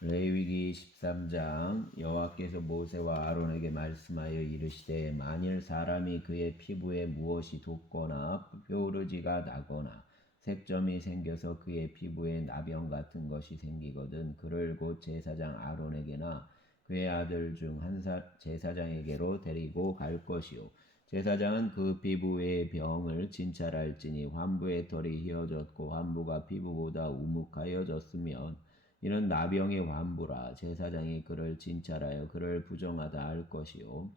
레위기 13장 여호와께서 모세와 아론에게 말씀하여 이르시되 만일 사람이 그의 피부에 무엇이 돋거나 뾰루지가 나거나 색점이 생겨서 그의 피부에 나병 같은 것이 생기거든 그를 곧 제사장 아론에게나 그의 아들 중 한 제사장에게로 데리고 갈 것이요 제사장은 그 피부의 병을 진찰할지니 환부의 털이 휘어졌고 환부가 피부보다 우묵하여졌으면 이는 나병의 환부라 제사장이 그를 진찰하여 그를 부정하다 할 것이요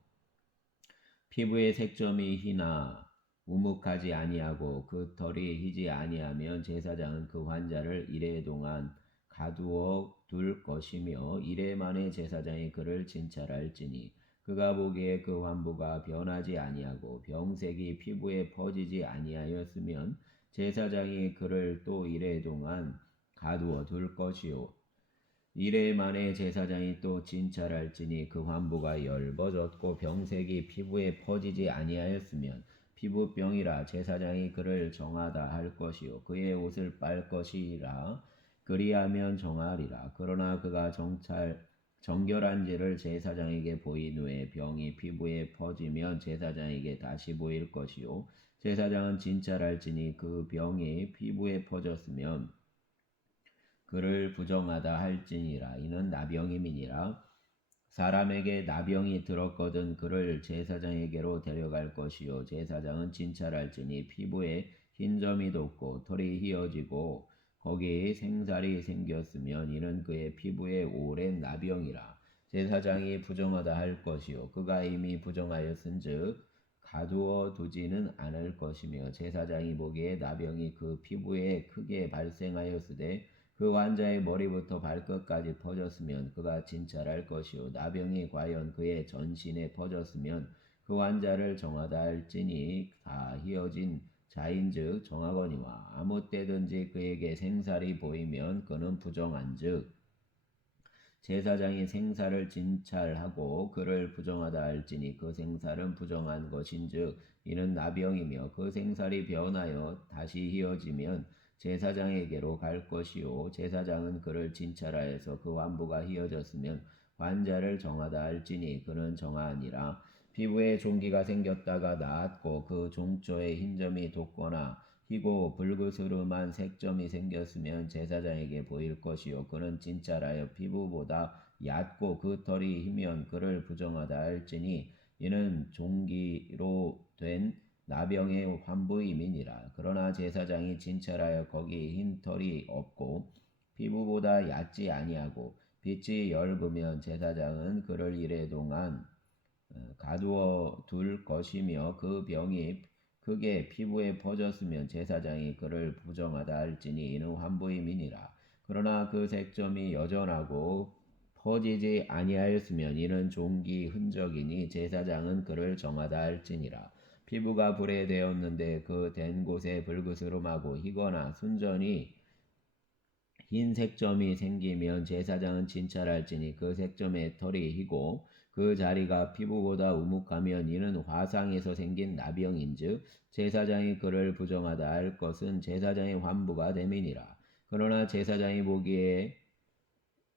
피부의 색점이 희나 우묵하지 아니하고 그 털이 희지 아니하면 제사장은 그 환자를 이래 동안 가두어 둘 것이며 이래 만에 제사장이 그를 진찰할지니 그가 보기에 그 환부가 변하지 아니하고 병색이 피부에 퍼지지 아니하였으면 제사장이 그를 또 이래 동안 가두어 둘 것이요 이래 만에 제사장이 또 진찰할지니 그 환부가 열버졌고 병색이 피부에 퍼지지 아니하였으면 피부병이라 제사장이 그를 정하다 할 것이요 그의 옷을 빨 것이라 그리하면 정하리라 그러나 그가 정결한지를 제사장에게 보인 후에 병이 피부에 퍼지면 제사장에게 다시 보일 것이요 제사장은 진찰할지니 그 병이 피부에 퍼졌으면 그를 부정하다 할지니라 이는 나병임이니라 사람에게 나병이 들었거든 그를 제사장에게로 데려갈 것이요 제사장은 진찰할지니 피부에 흰 점이 돋고 털이 휘어지고 거기에 생살이 생겼으면 이는 그의 피부에 오랜 나병이라 제사장이 부정하다 할 것이요 그가 이미 부정하였은즉 가두어 두지는 않을 것이며 제사장이 보기에 나병이 그 피부에 크게 발생하였으되 그 환자의 머리부터 발끝까지 퍼졌으면 그가 진찰할 것이요 나병이 과연 그의 전신에 퍼졌으면 그 환자를 정하다 할지니 다 휘어진 자인즉 정하거니와 아무 때든지 그에게 생살이 보이면 그는 부정한즉 제사장이 생사를 진찰하고 그를 부정하다 할지니 그 생살은 부정한 것인즉 이는 나병이며 그 생살이 변하여 다시 휘어지면 제사장에게로 갈 것이요 제사장은 그를 진찰하여서 그 환부가 휘어졌으면 환자를 정하다 할지니 그는 정하니라 피부에 종기가 생겼다가 나았고 그 종초에 흰점이 돋거나 희고 불그스름한 색점이 생겼으면 제사장에게 보일 것이요 그는 진찰하여 피부보다 얕고 그 털이 희면 그를 부정하다 할지니 이는 종기로 된 나병의 환부임이니라 그러나 제사장이 진찰하여 거기 흰 털이 없고 피부보다 얕지 아니하고 빛이 엷으면 제사장은 그를 이래 동안 가두어 둘 것이며 그 병이 크게 피부에 퍼졌으면 제사장이 그를 부정하다 할지니 이는 환부임이니라. 그러나 그 색점이 여전하고 퍼지지 아니하였으면 이는 종기 흔적이니 제사장은 그를 정하다 할지니라. 피부가 불에 되었는데 그 된 곳에 불그스름하고 희거나 순전히 흰 색점이 생기면 제사장은 진찰할지니 그 색점의 털이 희고 그 자리가 피부보다 우묵하면 이는 화상에서 생긴 나병인즉 제사장이 그를 부정하다 할 것은 제사장의 환부가 됨이니라. 그러나 제사장이 보기에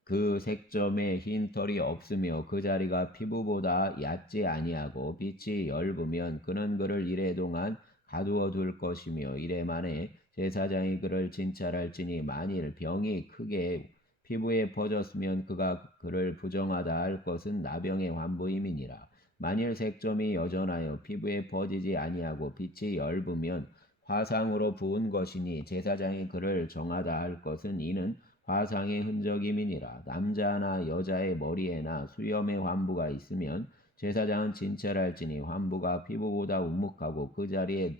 그 색점에 흰 털이 없으며 그 자리가 피부보다 얕지 아니하고 빛이 엷으면 그는 그를 이래 동안 가두어 둘 것이며 이래 만에 제사장이 그를 진찰할지니 만일 병이 크게 피부에 퍼졌으면 그가 그를 부정하다 할 것은 나병의 환부임이니라. 만일 색점이 여전하여 피부에 퍼지지 아니하고 빛이 엷으면 화상으로 부은 것이니 제사장이 그를 정하다 할 것은 이는 화상의 흔적임이니라. 남자나 여자의 머리에나 수염의 환부가 있으면 제사장은 진찰할지니 환부가 피부보다 우묵하고 그 자리에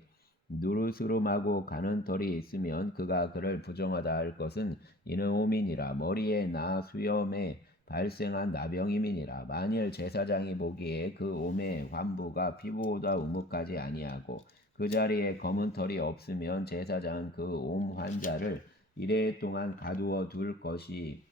누르스름하고 가는 털이 있으면 그가 그를 부정하다 할 것은 이는 오민이라. 머리에나 수염에 발생한 나병임이니라. 만일 제사장이 보기에 그 옴의 환부가 피부보다 우묵하지 아니하고 그 자리에 검은 털이 없으면 제사장은 그 옴 환자를 이래 동안 가두어 둘 것이며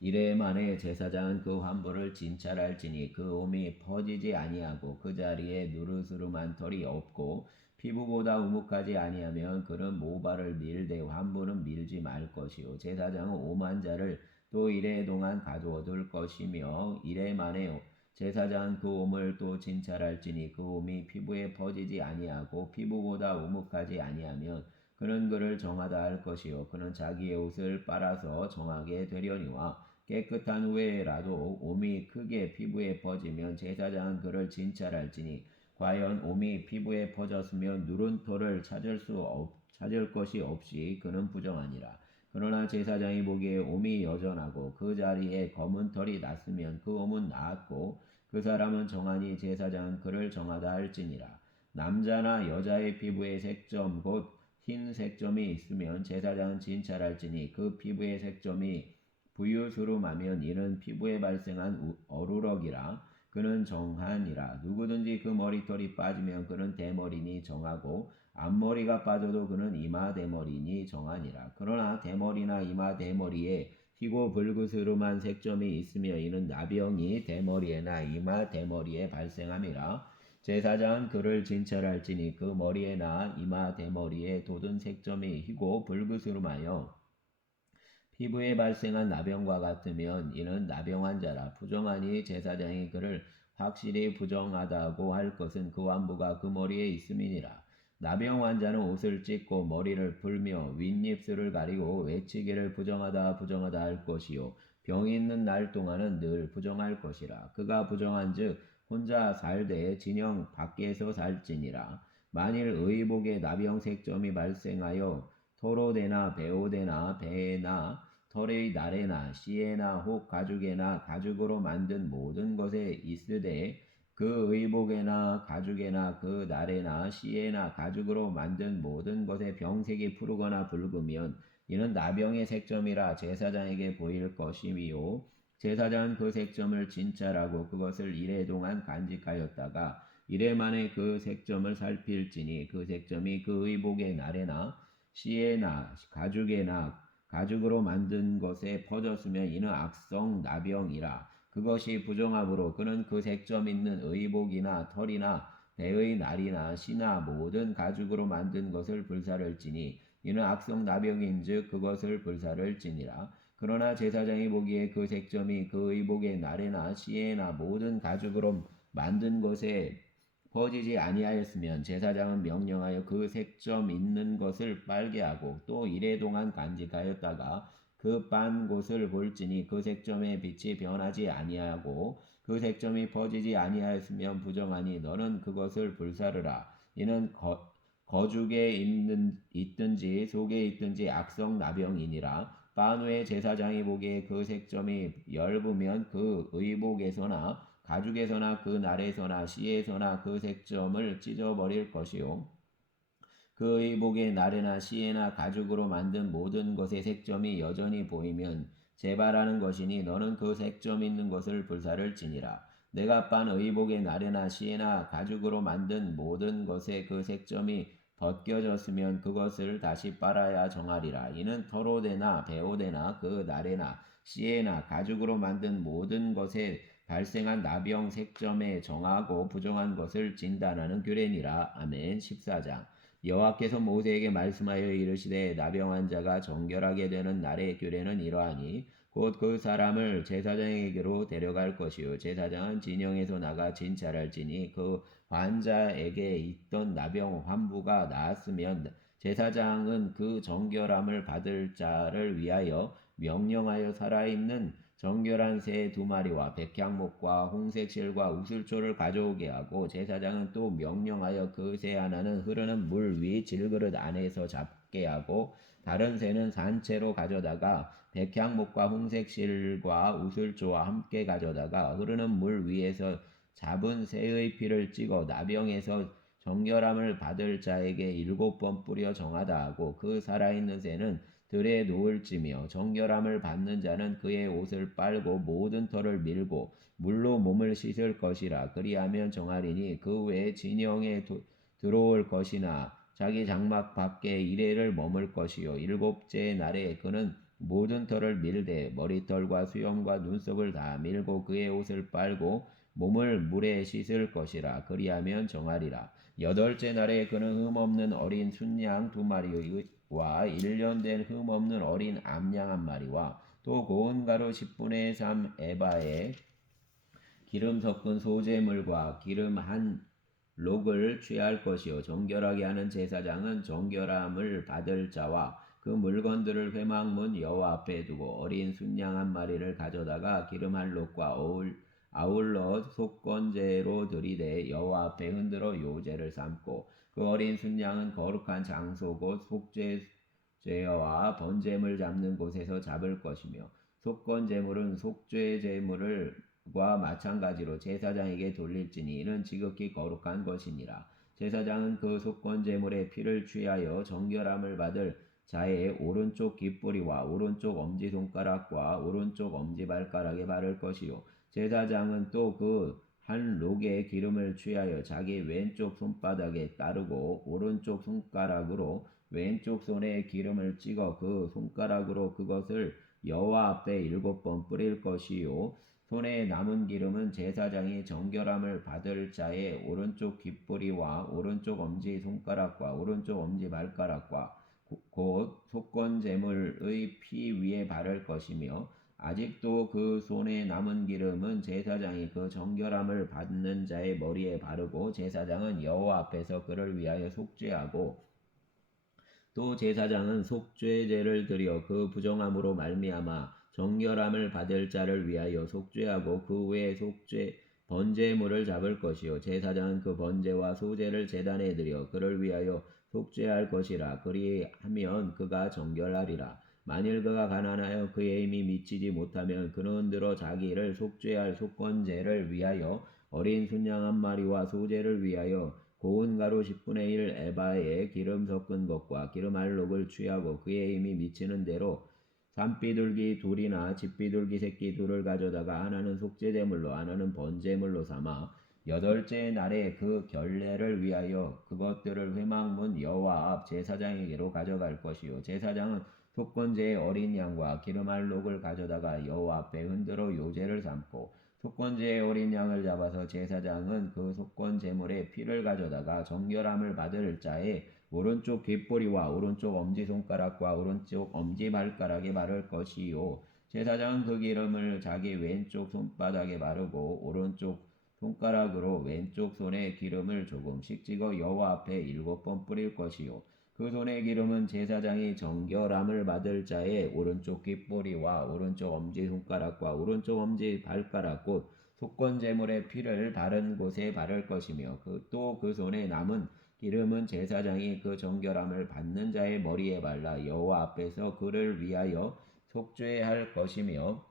이래 만에 제사장은 그 환부를 진찰할지니 그 옴이 퍼지지 아니하고 그 자리에 누르스름한 털이 없고 피부보다 우묵하지 아니하면 그는 모발을 밀되 환부는 밀지 말 것이요 제사장은 오만 자를 또 이래 동안 가두어둘 것이며 이래 만에 제사장은 그 옴을 또 진찰할지니 그 옴이 피부에 퍼지지 아니하고 피부보다 우묵하지 아니하면 그는 그를 정하다 할 것이요 그는 자기의 옷을 빨아서 정하게 되려니와 깨끗한 후에라도 옴이 크게 피부에 퍼지면 제사장은 그를 진찰할지니 과연 옴이 피부에 퍼졌으면 누른 털을 찾을 것이 없이 그는 부정하니라. 그러나 제사장이 보기에 옴이 여전하고 그 자리에 검은 털이 났으면 그 옴은 나았고 그 사람은 정하니 제사장은 그를 정하다 할지니라. 남자나 여자의 피부에 색점 곧 흰 색점이 있으면 제사장은 진찰할지니 그 피부의 색점이 부유스름하면 이는 피부에 발생한 어루럭이라. 그는 정하니라. 누구든지 그 머리털이 빠지면 그는 대머리니 정하고 앞머리가 빠져도 그는 이마 대머리니 정하니라. 그러나 대머리나 이마 대머리에 희고 불그스름한 색점이 있으며 이는 나병이 대머리에나 이마 대머리에 발생함이라. 제사장은 그를 진찰할지니 그 머리에나 이마 대머리에 돋은 색점이 희고 불그스름하여 피부에 발생한 나병과 같으면 이는 나병 환자라. 부정하니 제사장이 그를 확실히 부정하다고 할 것은 그 환부가 그 머리에 있음이니라. 나병 환자는 옷을 찢고 머리를 풀며 윗입술을 가리고 외치기를 부정하다 부정하다 할 것이요 병이 있는 날 동안은 늘 부정할 것이라. 그가 부정한즉 혼자 살되 진영 밖에서 살지니라. 만일 의복에 나병 색점이 발생하여 토로대나 베오대나 배나 털의 나래나 씨에나 혹 가죽에나 가죽으로 만든 모든 것에 있으되 그 의복에나 가죽에나 그 나래나 씨에나 가죽으로 만든 모든 것에 병색이 푸르거나 붉으면 이는 나병의 색점이라 제사장에게 보일 것이요 제사장은 그 색점을 진찰하고 그것을 이래 동안 간직하였다가 이래 만에 그 색점을 살필지니 그 색점이 그 의복의 나래나 씨에나 가죽에나 가죽으로 만든 것에 퍼졌으면 이는 악성 나병이라. 그것이 부정함으로 그는 그 색점 있는 의복이나 털이나 배의 날이나 씨나 모든 가죽으로 만든 것을 불사를지니 이는 악성 나병인즉 그것을 불사를지니라. 그러나 제사장이 보기에 그 색점이 그 의복의 날에나 씨에나 모든 가죽으로 만든 것에 퍼지지 아니하였으면 제사장은 명령하여 그 색점 있는 것을 빨게 하고 또 이래 동안 간직하였다가 그 빤 곳을 볼지니 그 색점의 빛이 변하지 아니하고 그 색점이 퍼지지 아니하였으면 부정하니 너는 그것을 불사르라. 이는 거죽에 있든지 속에 있든지 악성 나병이니라. 빤 후에 제사장이 보기에 그 색점이 엷으면 그 의복에서나 가죽에서나 그 날에서나 씨에서나 그 색점을 찢어버릴 것이요 그 의복의 날에나 씨에나 가죽으로 만든 모든 것의 색점이 여전히 보이면 재발하는 것이니 너는 그 색점 있는 것을 불사를지니라. 내가 빤 의복의 날에나 씨에나 가죽으로 만든 모든 것의 그 색점이 벗겨졌으면 그것을 다시 빨아야 정하리라. 이는 털옷에나 베옷에나 그 날에나 씨에나 가죽으로 만든 모든 것에 발생한 나병 색점에 정하고 부정한 것을 진단하는 규례니라. 아멘. 14장 여호와께서 모세에게 말씀하여 이르시되 나병한 자가 정결하게 되는 날의 규례는 이러하니 곧 그 사람을 제사장에게로 데려갈 것이요 제사장은 진영에서 나가 진찰할지니 그 환자에게 있던 나병 환부가 나았으면 제사장은 그 정결함을 받을 자를 위하여 명령하여 살아있는 정결한 새 2마리와 백향목과 홍색 실과 우슬초를 가져오게 하고 제사장은 또 명령하여 그 새 하나는 흐르는 물 위 질그릇 안에서 잡게 하고 다른 새는 산채로 가져다가 백향목과 홍색 실과 우슬초와 함께 가져다가 흐르는 물 위에서 잡은 새의 피를 찍어 나병에서 정결함을 받을 자에게 7번 뿌려 정하다 하고 그 살아있는 새는 들에 놓을지며 정결함을 받는 자는 그의 옷을 빨고 모든 털을 밀고 물로 몸을 씻을 것이라. 그리하면 정하리니 그 외에 진영에 들어올 것이나 자기 장막 밖에 이레를 머물 것이요 7째 날에 그는 모든 털을 밀되 머리털과 수염과 눈썹을 다 밀고 그의 옷을 빨고 몸을 물에 씻을 것이라. 그리하면 정하리라. 여덟째 날에 그는 흠없는 어린 순양 2마리와 1년 된 흠없는 어린 암양 1마리와 또 고운 가루 10분의 3 에바에 기름 섞은 소재물과 기름 한 록을 취할 것이요 정결하게 하는 제사장은 정결함을 받을 자와 그 물건들을 회막문 여호와 앞에 두고 어린 순양 1마리를 가져다가 기름 한 록과 아울러 속건제로 들이대 여호와 앞에 흔들어 요제를 삼고 그 어린 순양은 거룩한 장소 곧 속죄제와 번제물 잡는 곳에서 잡을 것이며 속건제물은 속죄제물과 마찬가지로 제사장에게 돌릴지니 이는 지극히 거룩한 것이니라. 제사장은 그 속건제물의 피를 취하여 정결함을 받을 자의 오른쪽 귓뿌리와 오른쪽 엄지손가락과 오른쪽 엄지발가락에 바를 것이요 제사장은 또 그 한 록의 기름을 취하여 자기 왼쪽 손바닥에 따르고 오른쪽 손가락으로 왼쪽 손에 기름을 찍어 그 손가락으로 그것을 여호와 앞에 7번 뿌릴 것이요 손에 남은 기름은 제사장이 정결함을 받을 자의 오른쪽 귓뿌리와 오른쪽 엄지 손가락과 오른쪽 엄지 발가락과 곧 속건제물의 피 위에 바를 것이며 아직도 그 손에 남은 기름은 제사장이 그 정결함을 받는 자의 머리에 바르고 제사장은 여호와 앞에서 그를 위하여 속죄하고 또 제사장은 속죄제를 드려 그 부정함으로 말미암아 정결함을 받을 자를 위하여 속죄하고 그 외에 속죄 번제물을 잡을 것이요 제사장은 그 번제와 소제를 제단에 드려 그를 위하여 속죄할 것이라 그리하면 그가 정결하리라. 만일 그가 가난하여 그의 힘이 미치지 못하면 그는 들어 자기를 속죄할 속건제를 위하여 어린 순양 1마리와 소제를 위하여 고운 가루 10분의 1 에바에 기름 섞은 것과 기름 알록을 취하고 그의 힘이 미치는 대로 산비둘기 2이나 집비둘기 새끼 2를 가져다가 하나는 속죄제물로 하나는 번제물로 삼아 여덟째 날에 그 결례를 위하여 그것들을 회막문 여호와 앞 제사장에게로 가져갈 것이요 제사장은 속건제의 어린 양과 기름 알록을 가져다가 여호와 앞에 흔들어 요제를 삼고 속건제의 어린 양을 잡아서 제사장은 그 속건제물의 피를 가져다가 정결함을 받을 자의 오른쪽 귓뿌리와 오른쪽 엄지손가락과 오른쪽 엄지발가락에 바를 것이요 제사장은 그 기름을 자기 왼쪽 손바닥에 바르고 오른쪽 손가락으로 왼쪽 손에 기름을 조금씩 찍어 여호와 앞에 7번 뿌릴 것이요 그 손의 기름은 제사장이 정결함을 받을 자의 오른쪽 귓뿌리와 오른쪽 엄지손가락과 오른쪽 엄지발가락 곧 속건제물의 피를 바른 곳에 바를 것이며 또 그 손에 남은 기름은 제사장이 그 정결함을 받는 자의 머리에 발라 여호와 앞에서 그를 위하여 속죄할 것이며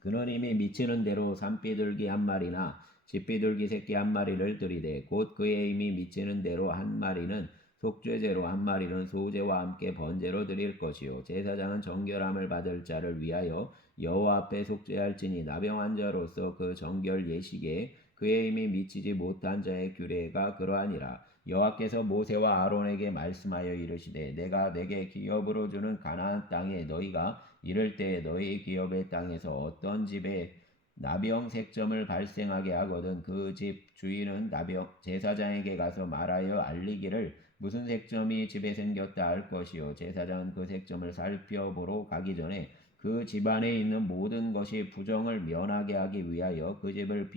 그는 이미 미치는 대로 산비둘기 1마리나 집비둘기 새끼 1마리를 들이되 곧 그의 힘이 미치는 대로 1마리는 속죄제로 1마리는 소제와 함께 번제로 드릴 것이요 제사장은 정결함을 받을 자를 위하여 여호와 앞에 속죄할지니 나병한 자로서 그 정결 예식에 그의 힘이 미치지 못한 자의 규례가 그러하니라. 여호와께서 모세와 아론에게 말씀하여 이르시되 내가 내게 기업으로 주는 가나안 땅에 너희가 이를 때에 너희 기업의 땅에서 어떤 집에 나병 색점을 발생하게 하거든 그 집 주인은 나병 제사장에게 가서 말하여 알리기를 무슨 색점이 집에 생겼다 할 것이요 제사장은 그 색점을 살펴보러 가기 전에 그 집안에 있는 모든 것이 부정을 면하게 하기 위하여 그 집을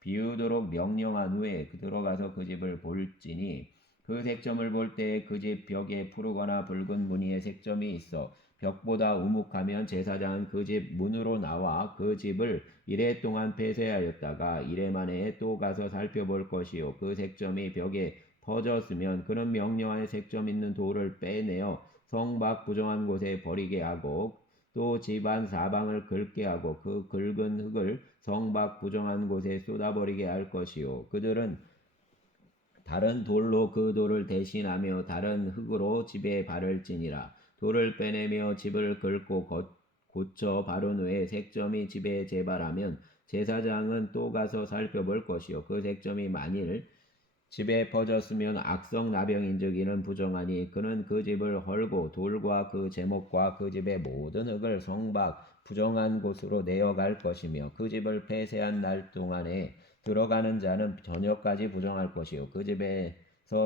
비우도록 명령한 후에 들어가서 그 집을 볼지니 그 색점을 볼 때에 그 집 벽에 푸르거나 붉은 무늬의 색점이 있어 벽보다 우묵하면 제사장은 그 집 문으로 나와 그 집을 이래 동안 폐쇄하였다가 이래 만에 또 가서 살펴볼 것이요 그 색점이 벽에 퍼졌으면 그는 명령한 색점 있는 돌을 빼내어 성 밖 부정한 곳에 버리게 하고 또 집안 사방을 긁게 하고 그 긁은 흙을 성 밖 부정한 곳에 쏟아버리게 할 것이요 그들은 다른 돌로 그 돌을 대신하며 다른 흙으로 집에 바를지니라. 돌을 빼내며 집을 긁고 고쳐 바른 후에 색점이 집에 재발하면 제사장은 또 가서 살펴볼 것이요 그 색점이 만일 집에 퍼졌으면 악성 나병인즉 이는 부정하니 그는 그 집을 헐고 돌과 그 제목과 그 집의 모든 흙을 성 밖 부정한 곳으로 내어갈 것이며 그 집을 폐쇄한 날 동안에 들어가는 자는 저녁까지 부정할 것이요 그 집에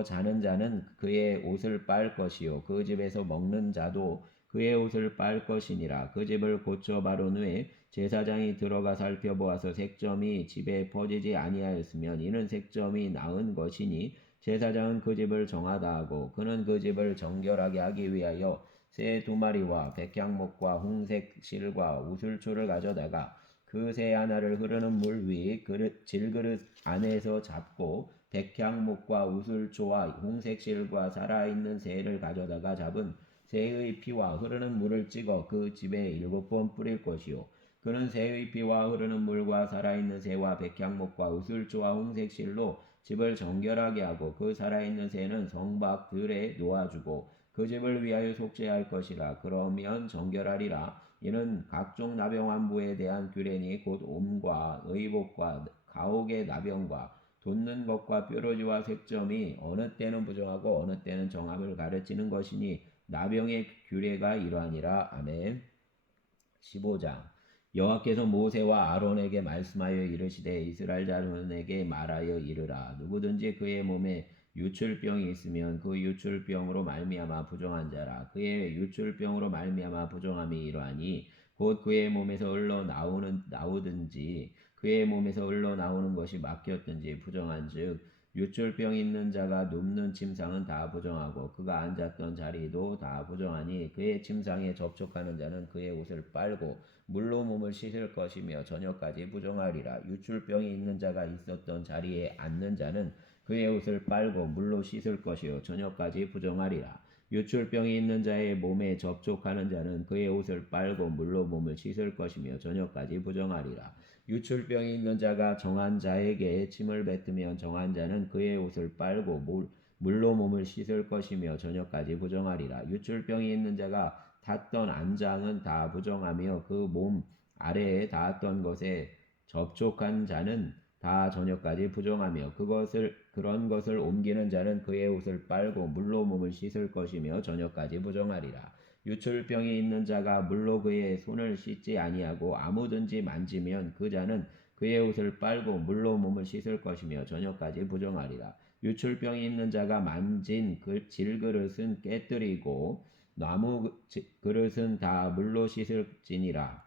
자는 자는 그의 옷을 빨 것이요 그 집에서 먹는 자도 그의 옷을 빨 것이니라. 그 집을 고쳐 바른 후에 제사장이 들어가 살펴보아서 색점이 집에 퍼지지 아니하였으면 이는 색점이 나은 것이니 제사장은 그 집을 정하다 하고 그는 그 집을 정결하게 하기 위하여 새 2마리와 백향목과 홍색 실과 우슬초를 가져다가 그 새 하나를 흐르는 물 위 질그릇 안에서 잡고 백향목과 우슬초와 홍색 실과 살아있는 새를 가져다가 잡은 새의 피와 흐르는 물을 찍어 그 집에 7번 뿌릴 것이요 그는 새의 피와 흐르는 물과 살아있는 새와 백향목과 우슬초와 홍색 실로 집을 정결하게 하고 그 살아있는 새는 성박 들에 놓아주고 그 집을 위하여 속죄할 것이라. 그러면 정결하리라. 이는 각종 나병환부에 대한 규례니 곧 옴과 의복과 가옥의 나병과 돋는 것과 뾰루지와 색점이 어느 때는 부정하고 어느 때는 정함을 가르치는 것이니 나병의 규례가 이러하니라. 아멘. 15장 여호와께서 모세와 아론에게 말씀하여 이르시되 이스라엘 자손에게 말하여 이르라. 누구든지 그의 몸에 유출병이 있으면 그 유출병으로 말미암아 부정한 자라. 그의 유출병으로 말미암아 부정함이 이러하니 곧 그의 몸에서 나오든지 그의 몸에서 나오는 것이 막혔든지 부정한즉 유출병 있는 자가 눕는 침상은 다 부정하고 그가 앉았던 자리도 다 부정하니 그의 침상에 접촉하는 자는 그의 옷을 빨고 물로 몸을 씻을 것이며 저녁까지 부정하리라. 유출병이 있는 자가 있었던 자리에 앉는 자는 그의 옷을 빨고 물로 씻을 것이요 저녁까지 부정하리라. 유출병이 있는 자의 몸에 접촉하는 자는 그의 옷을 빨고 물로 몸을 씻을 것이며 저녁까지 부정하리라. 유출병이 있는 자가 정한 자에게 침을 뱉으면 정한 자는 그의 옷을 빨고 물로 몸을 씻을 것이며 저녁까지 부정하리라. 유출병이 있는 자가 탔던 안장은 다 부정하며 그 몸 아래에 닿았던 것에 접촉한 자는 다 저녁까지 부정하며 그런 것을 옮기는 자는 그의 옷을 빨고 물로 몸을 씻을 것이며 저녁까지 부정하리라. 유출병이 있는 자가 물로 그의 손을 씻지 아니하고 아무든지 만지면 그 자는 그의 옷을 빨고 물로 몸을 씻을 것이며 저녁까지 부정하리라. 유출병이 있는 자가 만진 질그릇은 깨뜨리고 나무 그릇은 다 물로 씻을지니라.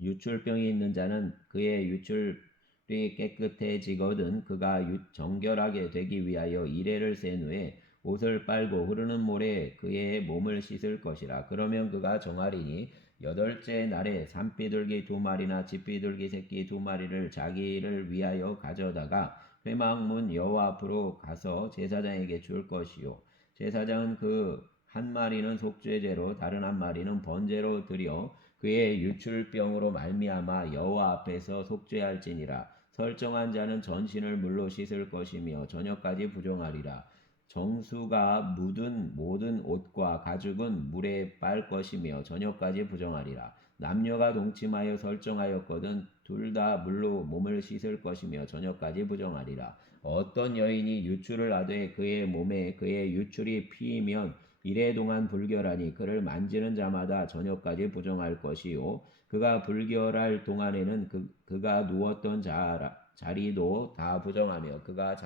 유출병이 있는 자는 그의 유출이 깨끗해지거든 그가 정결하게 되기 위하여 이레를 센 후에 옷을 빨고 흐르는 물에 그의 몸을 씻을 것이라. 그러면 그가 정하리니 8째 날에 산비둘기 2마리나 집비둘기 새끼 2마리를 자기를 위하여 가져다가 회막문 여호와 앞으로 가서 제사장에게 줄 것이요 제사장은 그 한 마리는 속죄제로 다른 한 마리는 번제로 드려 그의 유출병으로 말미암아 여호와 앞에서 속죄할지니라. 설정한 자는 전신을 물로 씻을 것이며 저녁까지 부정하리라. 정수가 묻은 모든 옷과 가죽은 물에 빨 것이며 저녁까지 부정하리라. 남녀가 동침하여 설정하였거든 둘 다 물로 몸을 씻을 것이며 저녁까지 부정하리라. 어떤 여인이 유출을 하되 그의 몸에 그의 유출이 피이면 이래 동안 불결하니 그를 만지는 자마다 저녁까지 부정할 것이요 그가 불결할 동안에는 그가 누웠던 자리도 다 부정하며 그가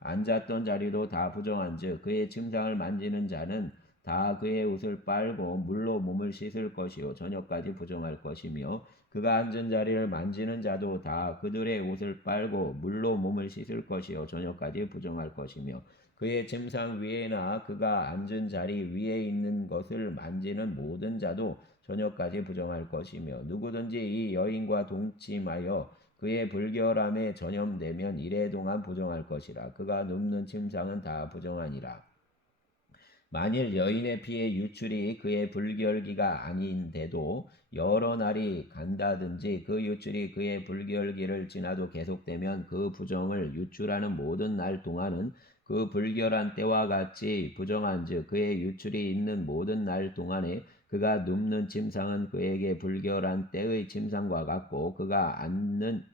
앉았던 자리도 다 부정한즉 그의 침상을 만지는 자는 다 그의 옷을 빨고 물로 몸을 씻을 것이요 저녁까지 부정할 것이며 그가 앉은 자리를 만지는 자도 다 그들의 옷을 빨고 물로 몸을 씻을 것이요 저녁까지 부정할 것이며 그의 침상 위에나 그가 앉은 자리 위에 있는 것을 만지는 모든 자도 저녁까지 부정할 것이며 누구든지 이 여인과 동침하여 그의 불결함에 전염되면 이래 동안 부정할 것이라. 그가 눕는 침상은 다 부정하니라. 만일 여인의 피의 유출이 그의 불결기가 아닌데도 여러 날이 간다든지 그 유출이 그의 불결기를 지나도 계속되면 그 부정을 유출하는 모든 날 동안은 그 불결한 때와 같이 부정한즉 그의 유출이 있는 모든 날 동안에 그가 눕는 침상은 그에게 불결한 때의 침상과 같고 그가 앉는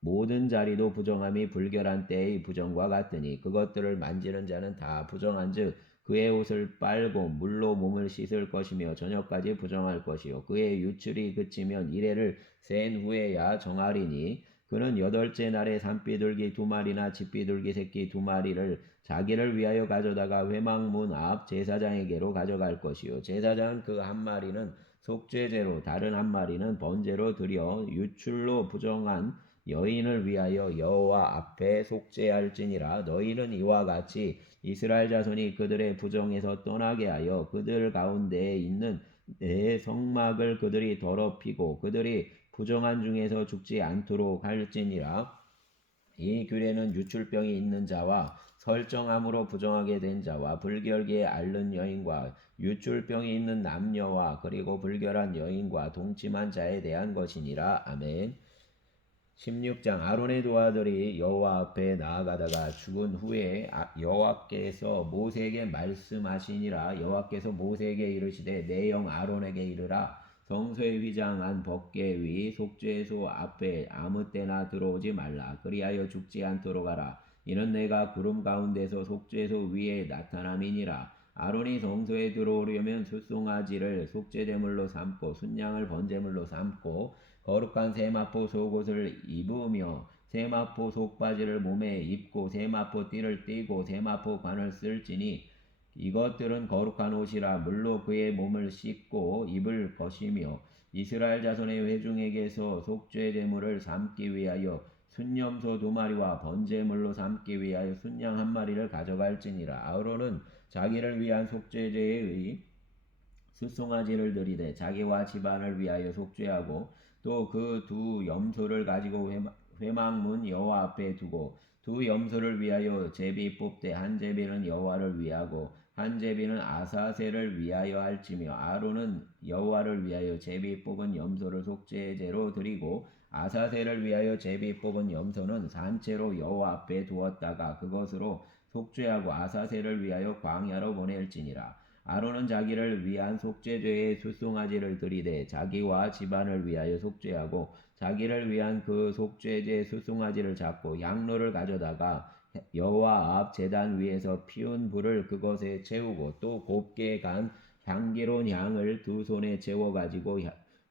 모든 자리도 부정함이 불결한 때의 부정과 같으니 그것들을 만지는 자는 다 부정한즉 그의 옷을 빨고 물로 몸을 씻을 것이며 저녁까지 부정할 것이요 그의 유출이 그치면 이레를 센 후에야 정하리니 그는 여덟째 날에 산비둘기 2마리나 집비둘기 새끼 2마리를 자기를 위하여 가져다가 회막문 앞 제사장에게로 가져갈 것이요 제사장은 그 한 마리는 속죄제로 다른 한 마리는 번제로 드려 유출로 부정한 여인을 위하여 여호와 앞에 속죄할지니라. 너희는 이와 같이 이스라엘 자손이 그들의 부정에서 떠나게 하여 그들 가운데에 있는 내 성막을 그들이 더럽히고 그들이 부정한 중에서 죽지 않도록 할지니라. 이 규례는 유출병이 있는 자와 설정함으로 부정하게 된 자와 불결기에 앓는 여인과 유출병이 있는 남녀와 그리고 불결한 여인과 동침한 자에 대한 것이니라. 아멘. 16장 아론의 두 아들이 여호와 앞에 나아가다가 죽은 후에 여호와께서 모세에게 말씀하시니라. 여호와께서 모세에게 이르시되 내 영 아론에게 이르라. 성소에 휘장한 법궤 위 속죄소 앞에 아무 때나 들어오지 말라. 그리하여 죽지 않도록 하라. 이는 내가 구름 가운데서 속죄소 위에 나타남이니라. 아론이 성소에 들어오려면 숫송아지를 속죄제물로 삼고 순양을 번제물로 삼고 거룩한 세마포 속옷을 입으며 세마포 속바지를 몸에 입고 세마포 띠를 띠고 세마포 관을 쓸지니 이것들은 거룩한 옷이라. 물로 그의 몸을 씻고 입을 것이며 이스라엘 자손의 회중에게서 속죄 제물을 삼기 위하여 순염소 2마리와 번제물로 삼기 위하여 순양 1마리를 가져갈지니라. 아론은 자기를 위한 속죄제의 숫송아지를 드리되 자기와 집안을 위하여 속죄하고 또 그 두 염소를 가지고 회막문 여호와 앞에 두고 두 염소를 위하여 제비 뽑되 한 제비는 여호와를 위하고 한 제비는 아사셀을 위하여 할지며 아론은 여호와를 위하여 제비 뽑은 염소를 속죄제로 드리고 아사셀을 위하여 제비 뽑은 염소는 산채로 여호와 앞에 두었다가 그것으로 속죄하고 아사셀을 위하여 광야로 보낼지니라. 아론은 자기를 위한 속죄죄의 숫송아지를 드리되 자기와 집안을 위하여 속죄하고 자기를 위한 그 속죄제 숫송아지를 잡고 향로를 가져다가 여호와 앞 제단 위에서 피운 불을 그것에 채우고 또 곱게 간 향기로운 향을 두 손에 채워 가지고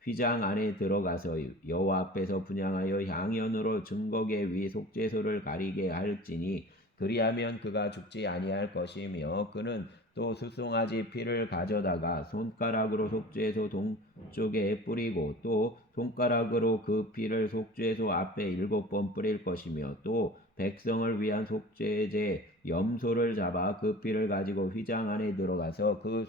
휘장 안에 들어가서 여호와 앞에서 분향하여 향연으로 증거계 위 속죄소를 가리게 할지니 그리하면 그가 죽지 아니할 것이며 그는 또 숫송아지 피를 가져다가 손가락으로 속죄소 동쪽에 뿌리고 또 손가락으로 그 피를 속죄소 앞에 7번 뿌릴 것이며 또 백성을 위한 속죄제 염소를 잡아 그 피를 가지고 휘장 안에 들어가서 그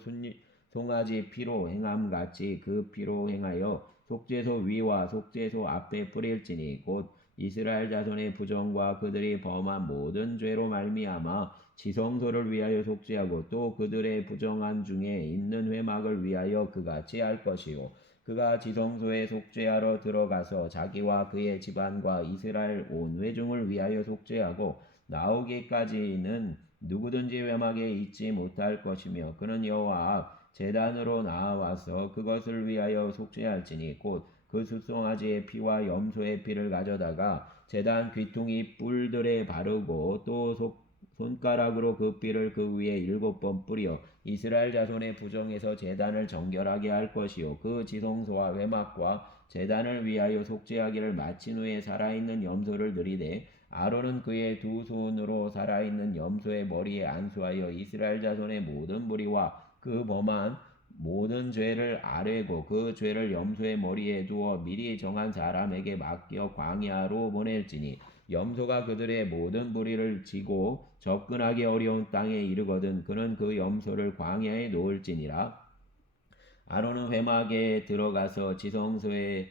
송아지 피로 행함같이 그 피로 행하여 속죄소 위와 속죄소 앞에 뿌릴지니 곧 이스라엘 자손의 부정과 그들이 범한 모든 죄로 말미암아 지성소를 위하여 속죄하고 또 그들의 부정한 중에 있는 회막을 위하여 그같이 할 것이요 그가 지성소에 속죄하러 들어가서 자기와 그의 집안과 이스라엘 온 회중을 위하여 속죄하고 나오기까지는 누구든지 회막에 있지 못할 것이며 그는 여호와 앞 제단으로 나와서 그것을 위하여 속죄할지니 곧 그 숫송아지의 피와 염소의 피를 가져다가 제단 귀퉁이 뿔들에 바르고 또 손가락으로 그 피를 그 위에 7번 뿌려 이스라엘 자손의 부정에서 제단을 정결하게 할 것이요 그 지성소와 회막과 제단을 위하여 속죄하기를 마친 후에 살아있는 염소를 드리되 아론은 그의 두 손으로 살아있는 염소의 머리에 안수하여 이스라엘 자손의 모든 무리와 그 범한 모든 죄를 아뢰고 그 죄를 염소의 머리에 두어 미리 정한 사람에게 맡겨 광야로 보낼지니 염소가 그들의 모든 무리를 지고 접근하기 어려운 땅에 이르거든 그는 그 염소를 광야에 놓을지니라. 아론은 회막에 들어가서 지성소에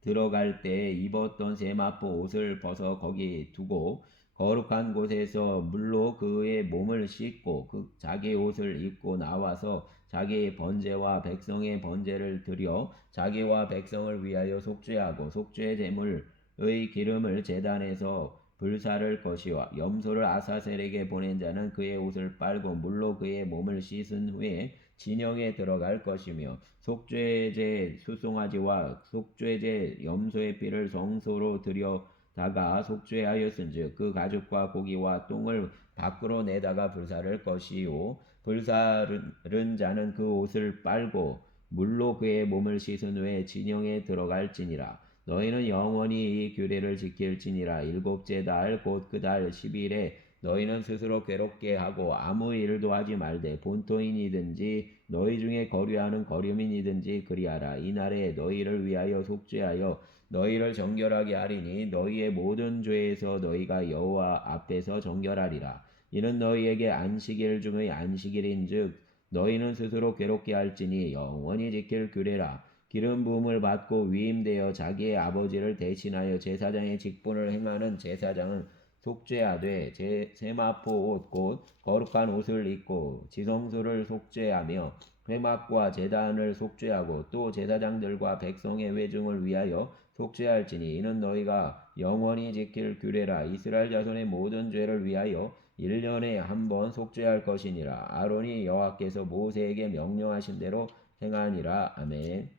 들어갈 때 입었던 세마포 옷을 벗어 거기 두고 거룩한 곳에서 물로 그의 몸을 씻고 그 자기 옷을 입고 나와서 자기의 번제와 백성의 번제를 드려 자기와 백성을 위하여 속죄하고 속죄 제물의 기름을 제단에서 불사를 것이와 염소를 아사셀에게 보낸 자는 그의 옷을 빨고 물로 그의 몸을 씻은 후에 진영에 들어갈 것이며 속죄제 숫송아지와 속죄제 염소의 피를 성소로 들여다가 속죄하였은즉 그 가죽과 고기와 똥을 밖으로 내다가 불사를 것이요 불사른 자는 그 옷을 빨고 물로 그의 몸을 씻은 후에 진영에 들어갈지니라. 너희는 영원히 이 규례를 지킬지니라. 일곱째 달 곧 그 달 10일에 너희는 스스로 괴롭게 하고 아무 일도 하지 말되 본토인이든지 너희 중에 거류하는 거류민이든지 그리하라. 이날에 너희를 위하여 속죄하여 너희를 정결하게 하리니 너희의 모든 죄에서 너희가 여호와 앞에서 정결하리라. 이는 너희에게 안식일 중의 안식일인즉 너희는 스스로 괴롭게 할지니 영원히 지킬 규례라. 기름 부음을 받고 위임되어 자기의 아버지를 대신하여 제사장의 직분을 행하는 제사장은 속죄하되 세마포 옷 곧 거룩한 옷을 입고 지성소를 속죄하며 회막과 제단을 속죄하고 또 제사장들과 백성의 회중을 위하여 속죄할지니 이는 너희가 영원히 지킬 규례라. 이스라엘 자손의 모든 죄를 위하여 1년에 한 번 속죄할 것이니라. 아론이 여호와께서 모세에게 명령하신 대로 행하니라. 아멘.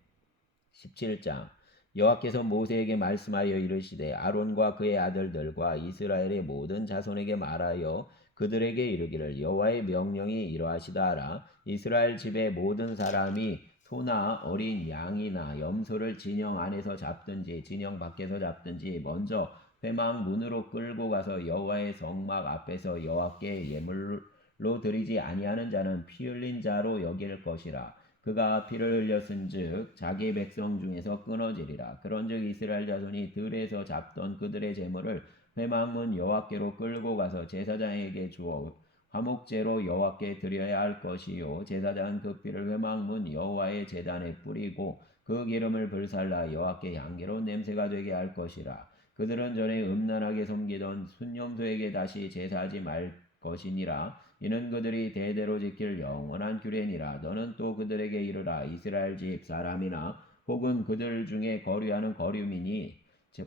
17장 여호와께서 모세에게 말씀하여 이르시되 아론과 그의 아들들과 이스라엘의 모든 자손에게 말하여 그들에게 이르기를 여호와의 명령이 이러하시다 하라. 이스라엘 집의 모든 사람이 소나 어린 양이나 염소를 진영 안에서 잡든지 진영 밖에서 잡든지 먼저 회막 문으로 끌고 가서 여호와의 성막 앞에서 여호와께 예물로 드리지 아니하는 자는 피 흘린 자로 여길 것이라. 그가 피를 흘렸은즉 자기 백성 중에서 끊어지리라. 그런즉 이스라엘 자손이 들에서 잡던 그들의 제물을 회막문 여호와께로 끌고 가서 제사장에게 주어 화목제로 여호와께 드려야 할 것이요 제사장은 그 피를 회막문 여호와의 제단에 뿌리고 그 기름을 불살라 여호와께 향기로운 냄새가 되게 할 것이라. 그들은 전에 음란하게 섬기던 순념소에게 다시 제사하지 말 것이니라. 이는 그들이 대대로 지킬 영원한 규례니라. 너는 또 그들에게 이르라. 이스라엘 집 사람이나 혹은 그들 중에 거류하는 거류민이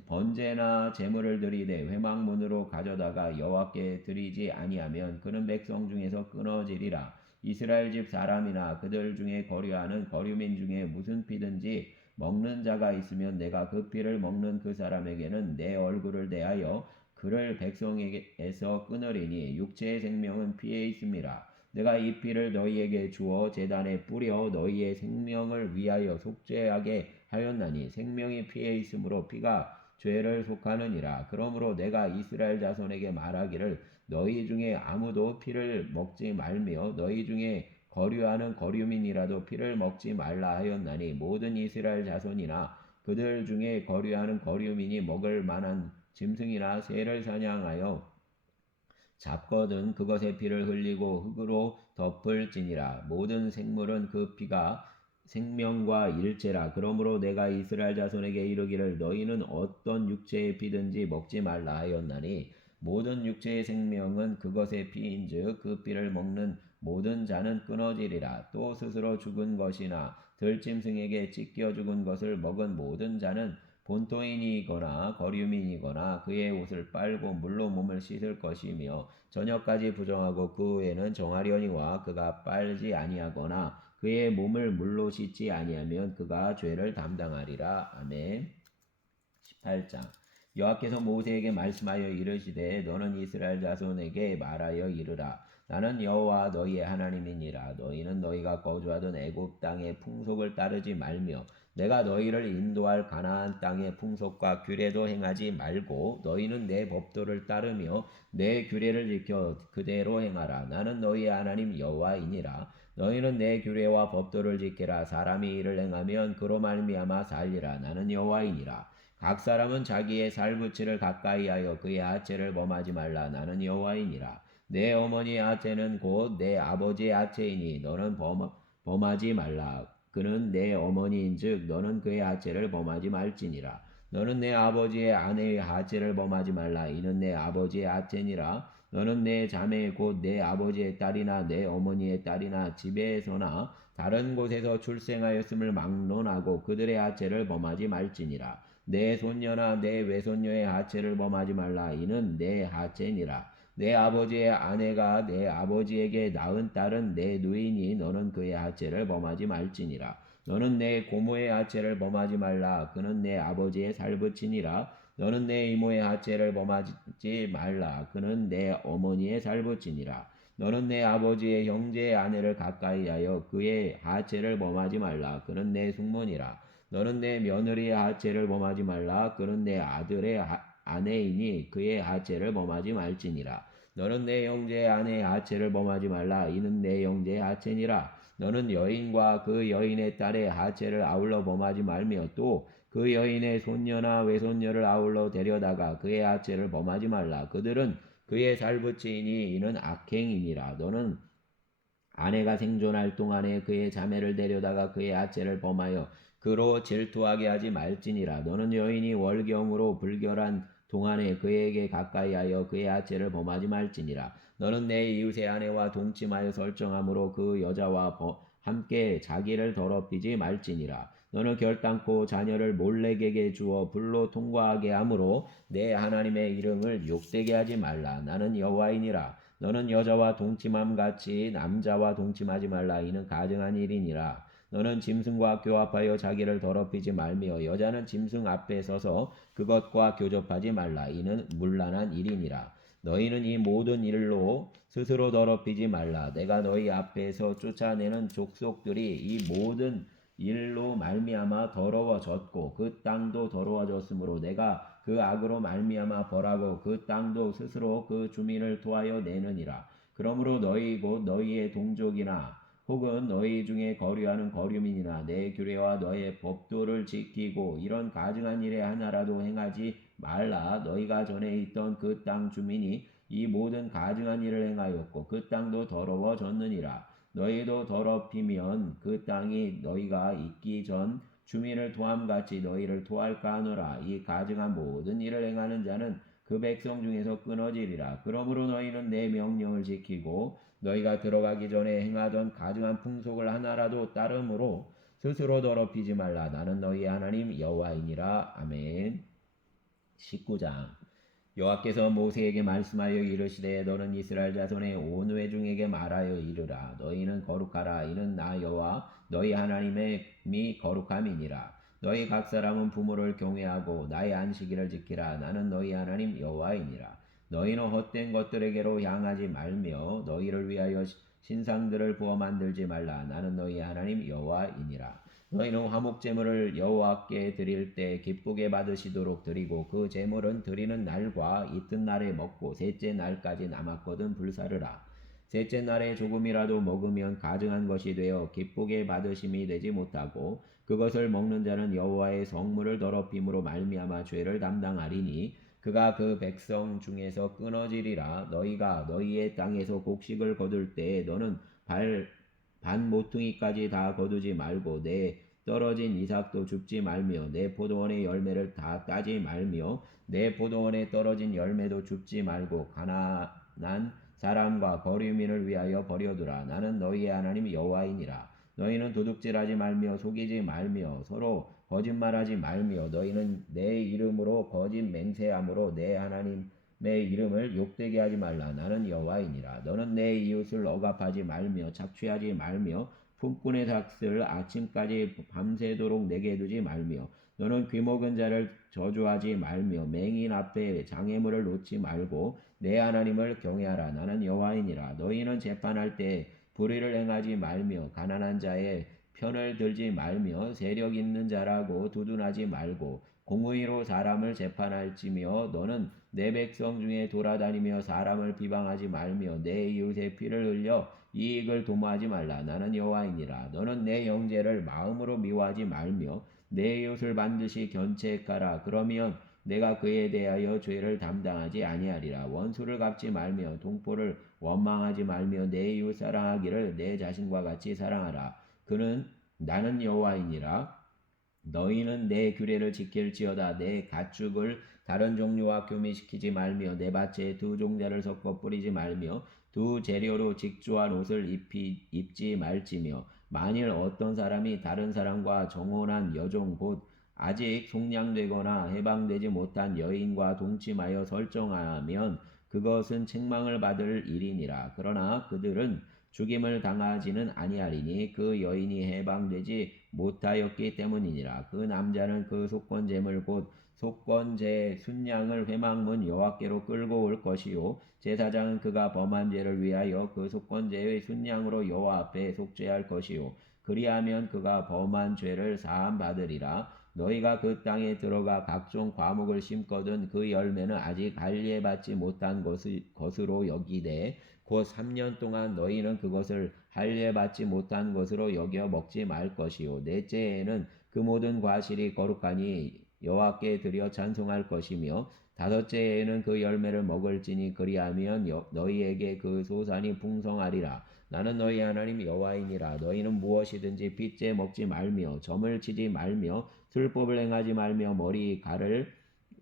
번제나 제물을 드리되 회막문으로 가져다가 여호와께 드리지 아니하면 그는 백성 중에서 끊어지리라. 이스라엘 집 사람이나 그들 중에 거류하는 거류민 중에 무슨 피든지 먹는 자가 있으면 내가 그 피를 먹는 그 사람에게는 내 얼굴을 대하여 그를 백성에게서 끊으리니 육체의 생명은 피에 있음이라. 내가 이 피를 너희에게 주어 제단에 뿌려 너희의 생명을 위하여 속죄하게 하였나니 생명이 피에 있으므로 피가 죄를 속하느니라. 그러므로 내가 이스라엘 자손에게 말하기를 너희 중에 아무도 피를 먹지 말며 너희 중에 거류하는 거류민이라도 피를 먹지 말라 하였나니 모든 이스라엘 자손이나 그들 중에 거류하는 거류민이 먹을 만한 짐승이나 새를 사냥하여 잡거든 그것의 피를 흘리고 흙으로 덮을지니라. 모든 생물은 그 피가 생명과 일체라. 그러므로 내가 이스라엘 자손에게 이르기를 너희는 어떤 육체의 피든지 먹지 말라 하였나니 모든 육체의 생명은 그것의 피인즉 그 피를 먹는 모든 자는 끊어지리라. 또 스스로 죽은 것이나 들짐승에게 찢겨 죽은 것을 먹은 모든 자는 본토인이거나 거류민이거나 그의 옷을 빨고 물로 몸을 씻을 것이며 저녁까지 부정하고 그 후에는 정하려니와 그가 빨지 아니하거나 그의 몸을 물로 씻지 아니하면 그가 죄를 담당하리라. 아멘. 18장 여호와께서 모세에게 말씀하여 이르시되 너는 이스라엘 자손에게 말하여 이르라. 나는 여호와 너희의 하나님이니라. 너희는 너희가 거주하던 애굽 땅의 풍속을 따르지 말며 내가 너희를 인도할 가나안 땅의 풍속과 규례도 행하지 말고 너희는 내 법도를 따르며 내 규례를 지켜 그대로 행하라. 나는 너희의 하나님 여호와이니라. 너희는 내 규례와 법도를 지키라. 사람이 이를 행하면 그로 말미암아 살리라. 나는 여호와이니라. 각 사람은 자기의 살붙이를 가까이하여 그의 하체를 범하지 말라. 나는 여호와이니라. 내 어머니의 하체는 곧 내 아버지의 하체이니 너는 범하지 말라. 그는 내 어머니인즉 너는 그의 하체를 범하지 말지니라. 너는 내 아버지의 아내의 하체를 범하지 말라. 이는 내 아버지의 하체니라. 너는 내 자매 곧 내 아버지의 딸이나 내 어머니의 딸이나 집에서나 다른 곳에서 출생하였음을 막론하고 그들의 하체를 범하지 말지니라. 내 손녀나 내 외손녀의 하체를 범하지 말라. 이는 내 하체니라. 내 아버지의 아내가 내 아버지에게 낳은 딸은 내 누이니 너는 그의 하체를 범하지 말지니라. 너는 내 고모의 하체를 범하지 말라. 그는 내 아버지의 살붙이니라. 너는 내 이모의 하체를 범하지 말라. 그는 내 어머니의 살붙이니라. 너는 내 아버지의 형제의 아내를 가까이하여 그의 하체를 범하지 말라. 그는 내 숙모니라. 너는 내 며느리의 하체를 범하지 말라. 그는 내 아들의 아내이니 그의 하체를 범하지 말지니라. 너는 내 형제의 아내의 하체를 범하지 말라. 이는 내 형제의 하체니라. 너는 여인과 그 여인의 딸의 하체를 아울러 범하지 말며 또 그 여인의 손녀나 외손녀를 아울러 데려다가 그의 하체를 범하지 말라. 그들은 그의 살부치이니 이는 악행이니라. 너는 아내가 생존할 동안에 그의 자매를 데려다가 그의 하체를 범하여 그로 질투하게 하지 말지니라. 너는 여인이 월경으로 불결한 동안에 그에게 가까이하여 그의 하체를 범하지 말지니라. 너는 내 이웃의 아내와 동침하여 설정함으로 그 여자와 함께 자기를 더럽히지 말지니라. 너는 결단코 자녀를 몰래에게 주어 불로 통과하게 함으로 내 하나님의 이름을 욕되게 하지 말라. 나는 여호와이니라. 너는 여자와 동침함 같이 남자와 동침하지 말라. 이는 가증한 일이니라. 너는 짐승과 교합하여 자기를 더럽히지 말며 여자는 짐승 앞에 서서 그것과 교접하지 말라. 이는 문란한 일이니라. 너희는 이 모든 일로 스스로 더럽히지 말라. 내가 너희 앞에서 쫓아내는 족속들이 이 모든 일로 말미암아 더러워졌고 그 땅도 더러워졌으므로 내가 그 악으로 말미암아 벌하고 그 땅도 스스로 그 주민을 토하여 내느니라. 그러므로 너희 곧 너희의 동족이나 혹은 너희 중에 거류하는 거류민이나 내 규례와 너의 법도를 지키고 이런 가증한 일에 하나라도 행하지 말라. 너희가 전에 있던 그 땅 주민이 이 모든 가증한 일을 행하였고 그 땅도 더러워졌느니라. 너희도 더럽히면 그 땅이 너희가 있기 전 주민을 토함같이 너희를 토할까 하노라. 이 가증한 모든 일을 행하는 자는 그 백성 중에서 끊어지리라. 그러므로 너희는 내 명령을 지키고 너희가 들어가기 전에 행하던 가증한 풍속을 하나라도 따름으로 스스로 더럽히지 말라. 나는 너희 하나님 여호와이니라. 아멘. 19장 여호와께서 모세에게 말씀하여 이르시되 너는 이스라엘 자손의 온 회중에게 말하여 이르라. 너희는 거룩하라. 이는 나 여호와 너희 하나님의 거룩함이니라. 너희 각 사람은 부모를 경외하고 나의 안식일을 지키라. 나는 너희 하나님 여호와이니라. 너희는 헛된 것들에게로 향하지 말며 너희를 위하여 신상들을 부어 만들지 말라. 나는 너희 하나님 여호와이니라. 너희는 화목 제물을 여호와께 드릴 때 기쁘게 받으시도록 드리고 그 제물은 드리는 날과 이튿날에 먹고 셋째 날까지 남았거든 불사르라. 셋째 날에 조금이라도 먹으면 가증한 것이 되어 기쁘게 받으심이 되지 못하고 그것을 먹는 자는 여호와의 성물을 더럽힘으로 말미암아 죄를 담당하리니 그가 그 백성 중에서 끊어지리라. 너희가 너희의 땅에서 곡식을 거둘 때에 너는 반 모퉁이까지 다 거두지 말고 내 떨어진 이삭도 줍지 말며 내 포도원의 열매를 다 따지 말며 내 포도원에 떨어진 열매도 줍지 말고 가난한 사람과 거류민을 위하여 버려두라. 나는 너희의 하나님 여호와이니라. 너희는 도둑질하지 말며 속이지 말며 서로 거짓말하지 말며 너희는 내 이름으로 거짓 맹세함으로 내 하나님의 이름을 욕되게 하지 말라. 나는 여호와이니라. 너는 내 이웃을 억압하지 말며 착취하지 말며 품꾼의 삭슬 아침까지 밤새도록 내게 두지 말며 너는 귀먹은 자를 저주하지 말며 맹인 앞에 장애물을 놓지 말고 내 하나님을 경외하라. 나는 여호와이니라. 너희는 재판할 때 불의를 행하지 말며 가난한 자의 편을 들지 말며 세력 있는 자라고 두둔하지 말고 공의로 사람을 재판할지며 너는 내 백성 중에 돌아다니며 사람을 비방하지 말며 내 이웃의 피를 흘려 이익을 도모하지 말라. 나는 여호와이니라. 너는 내 형제를 마음으로 미워하지 말며 내 이웃을 반드시 견책하라. 그러면 내가 그에 대하여 죄를 담당하지 아니하리라. 원수를 갚지 말며 동포를 원망하지 말며 내 이웃 사랑하기를 내 자신과 같이 사랑하라. 나는 여호와이니라. 너희는 내 규례를 지킬지어다. 내 가축을 다른 종류와 교미시키지 말며 내 밭에 두 종자를 섞어 뿌리지 말며 두 재료로 직조한 옷을 입지 말지며 만일 어떤 사람이 다른 사람과 정혼한 여종 곧 아직 속량되거나 해방되지 못한 여인과 동침하여 설정하면 그것은 책망을 받을 일이니라. 그러나 그들은 죽임을 당하지는 아니하리니 그 여인이 해방되지 못하였기 때문이니라. 그 남자는 그 속건 제물 곧 속건제 순양을 회막문 여호와께로 끌고 올 것이요 제사장은 그가 범한 죄를 위하여 그 속건제의 순양으로 여호와 앞에 속죄할 것이요 그리하면 그가 범한 죄를 사함 받으리라. 너희가 그 땅에 들어가 각종 과목을 심거든 그 열매는 아직 할례받지 못한 것으로 여기되 곧 3년 동안 너희는 그것을 할례받지 못한 것으로 여겨 먹지 말 것이요 넷째 해에는 그 모든 과실이 거룩하니 여호와께 드려 찬송할 것이며 다섯째 해에는 그 열매를 먹을지니 그리하면 너희에게 그 소산이 풍성하리라. 나는 너희 하나님 여호와이니라. 너희는 무엇이든지 빚제 먹지 말며 점을 치지 말며 술법을 행하지 말며 머리칼을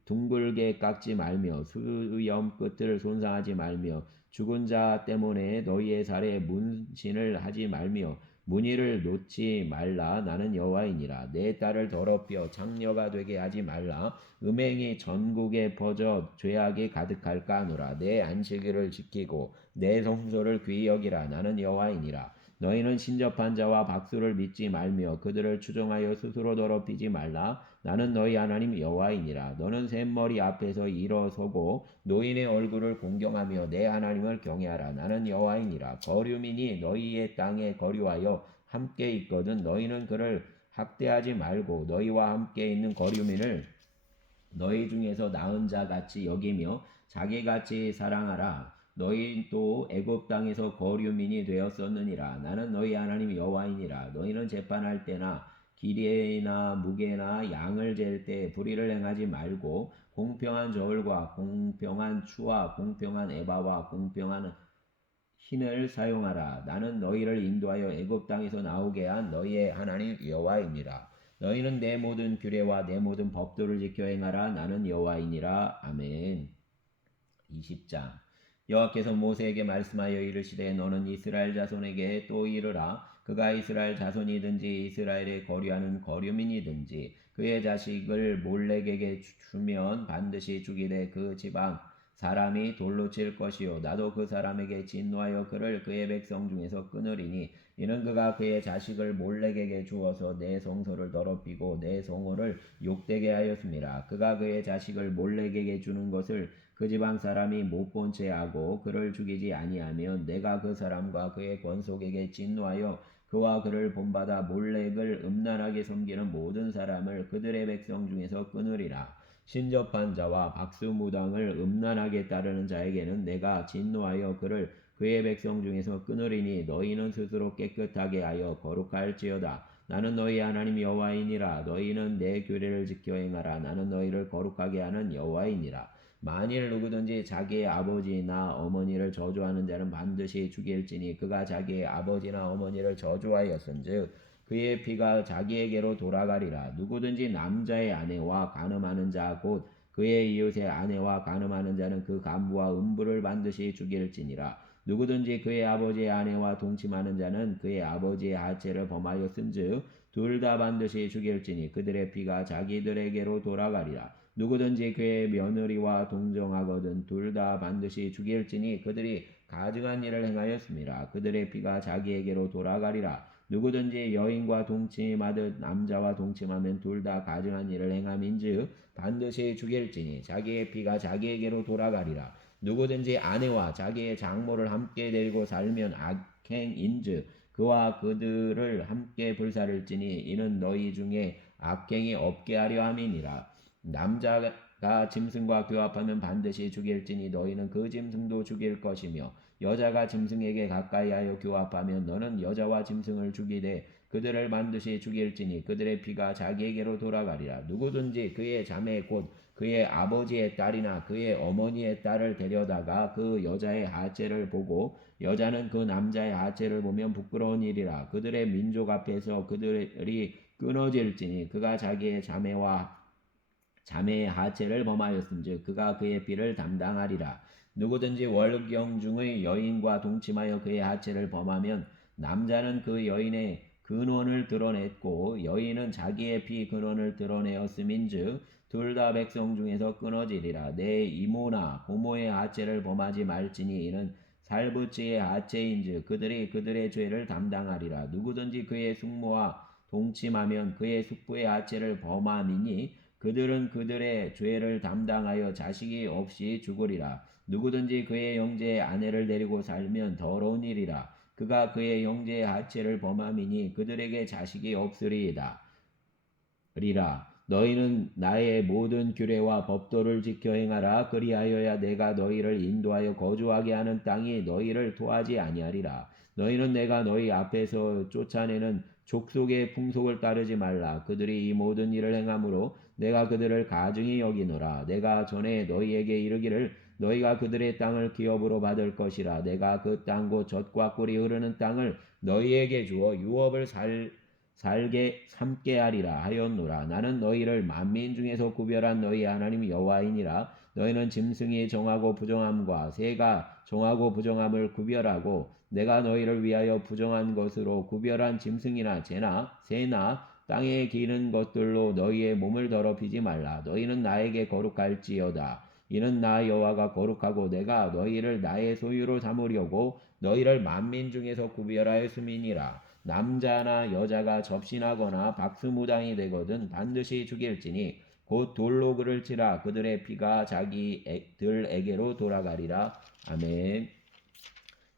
둥글게 깎지 말며 수염 끝을 손상하지 말며 죽은 자 때문에 너희의 살에 문신을 하지 말며 문의를 놓지 말라. 나는 여호와이니라. 내 딸을 더럽혀 장녀가 되게 하지 말라. 음행이 전국에 퍼져 죄악이 가득할까 하노라. 내 안식일을 지키고 내 성소를 귀히 여기라. 나는 여호와이니라. 너희는 신접한 자와 박수를 믿지 말며 그들을 추종하여 스스로 더럽히지 말라. 나는 너희 하나님 여호와이니라. 너는 샘머리 앞에서 일어서고 노인의 얼굴을 공경하며 내 하나님을 경외하라. 나는 여호와이니라. 거류민이 너희의 땅에 거류하여 함께 있거든 너희는 그를 학대하지 말고 너희와 함께 있는 거류민을 너희 중에서 나은 자 같이 여기며 자기같이 사랑하라. 너희 또 애굽 땅에서 거류민이 되었었느니라. 나는 너희 하나님 여호와이니라. 너희는 재판할 때나 기레나 무게나 양을 잴 때 불의를 행하지 말고 공평한 저울과 공평한 추와 공평한 에바와 공평한 흰을 사용하라. 나는 너희를 인도하여 애굽 땅에서 나오게 한 너희의 하나님 여호와이니라. 너희는 내 모든 규례와 내 모든 법도를 지켜 행하라. 나는 여호와이니라. 아멘. 20장 여호와께서 모세에게 말씀하여 이르시되 너는 이스라엘 자손에게 또 이르라. 그가 이스라엘 자손이든지 이스라엘에 거류하는 거류민이든지 그의 자식을 몰렉에게 주면 반드시 죽이되 그 지방 사람이 돌로 칠 것이요 나도 그 사람에게 진노하여 그를 그의 백성 중에서 끊으리니 이는 그가 그의 자식을 몰렉에게 주어서 내 성소를 더럽히고 내 성호를 욕되게 하였습니다. 그가 그의 자식을 몰렉에게 주는 것을 그 지방 사람이 못 본 채 하고 그를 죽이지 아니하면 내가 그 사람과 그의 권속에게 진노하여 그와 그를 본받아 몰렉을 음란하게 섬기는 모든 사람을 그들의 백성 중에서 끊으리라. 신접한 자와 박수무당을 음란하게 따르는 자에게는 내가 진노하여 그를 그의 백성 중에서 끊으리니 너희는 스스로 깨끗하게 하여 거룩할지어다. 나는 너희 하나님 여호와이니라. 너희는 내 규례를 지켜 행하라. 나는 너희를 거룩하게 하는 여호와이니라. 만일 누구든지 자기의 아버지나 어머니를 저주하는 자는 반드시 죽일지니 그가 자기의 아버지나 어머니를 저주하였은즉 그의 피가 자기에게로 돌아가리라. 누구든지 남자의 아내와 간음하는 자 곧 그의 이웃의 아내와 간음하는 자는 그 간부와 음부를 반드시 죽일지니라. 누구든지 그의 아버지의 아내와 동침하는 자는 그의 아버지의 하체를 범하였은즉 둘 다 반드시 죽일지니 그들의 피가 자기들에게로 돌아가리라. 누구든지 그의 며느리와 동정하거든 둘 다 반드시 죽일지니 그들이 가증한 일을 행하였습니다. 그들의 피가 자기에게로 돌아가리라. 누구든지 여인과 동침하듯 남자와 동침하면 둘 다 가증한 일을 행함인즉 반드시 죽일지니 자기의 피가 자기에게로 돌아가리라. 누구든지 아내와 자기의 장모를 함께 데리고 살면 악행인즉 그와 그들을 함께 불살을지니 이는 너희 중에 악행이 없게 하려 함이니라. 남자가 짐승과 교합하면 반드시 죽일지니 너희는 그 짐승도 죽일 것이며 여자가 짐승에게 가까이하여 교합하면 너는 여자와 짐승을 죽이되 그들을 반드시 죽일지니 그들의 피가 자기에게로 돌아가리라. 누구든지 그의 자매 곧 그의 아버지의 딸이나 그의 어머니의 딸을 데려다가 그 여자의 하체를 보고 여자는 그 남자의 하체를 보면 부끄러운 일이라. 그들의 민족 앞에서 그들이 끊어질지니 그가 자기의 자매의 하체를 범하였음즉 그가 그의 피를 담당하리라. 누구든지 월경 중의 여인과 동침하여 그의 하체를 범하면 남자는 그 여인의 근원을 드러냈고 여인은 자기의 피 근원을 드러내었음인즉 둘 다 백성 중에서 끊어지리라. 내 이모나 고모의 하체를 범하지 말지니 이는 살부치의 하체인즉 그들이 그들의 죄를 담당하리라. 누구든지 그의 숙모와 동침하면 그의 숙부의 하체를 범함이니 그들은 그들의 죄를 담당하여 자식이 없이 죽으리라. 누구든지 그의 형제의 아내를 데리고 살면 더러운 일이라. 그가 그의 형제의 하체를 범함이니 그들에게 자식이 없으리이다. 리라. 너희는 나의 모든 규례와 법도를 지켜 행하라. 그리하여야 내가 너희를 인도하여 거주하게 하는 땅이 너희를 토하지 아니하리라. 너희는 내가 너희 앞에서 쫓아내는 족속의 풍속을 따르지 말라. 그들이 이 모든 일을 행함으로 내가 그들을 가증히 여기노라. 내가 전에 너희에게 이르기를 너희가 그들의 땅을 기업으로 받을 것이라. 내가 그 땅 곧 젖과 꿀이 흐르는 땅을 너희에게 주어 유업을 살게 삼게 하리라 하였노라. 나는 너희를 만민 중에서 구별한 너희 하나님 여호와이니라. 너희는 짐승이 정하고 부정함과 새가 정하고 부정함을 구별하고 내가 너희를 위하여 부정한 것으로 구별한 짐승이나 새나 땅에 기는 것들로 너희의 몸을 더럽히지 말라. 너희는 나에게 거룩할지어다. 이는 나 여호와가 거룩하고 내가 너희를 나의 소유로 삼으려고 너희를 만민 중에서 구별하였음이니라. 남자나 여자가 접신하거나 박수무당이 되거든 반드시 죽일지니 곧 돌로 그를 치라. 그들의 피가 자기들에게로 돌아가리라. 아멘.